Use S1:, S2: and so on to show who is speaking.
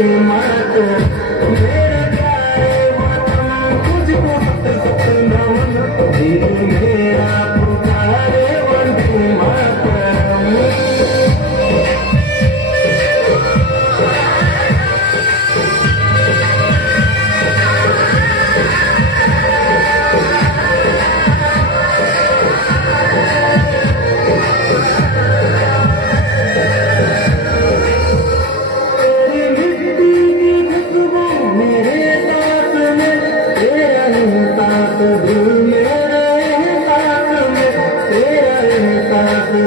S1: मातरम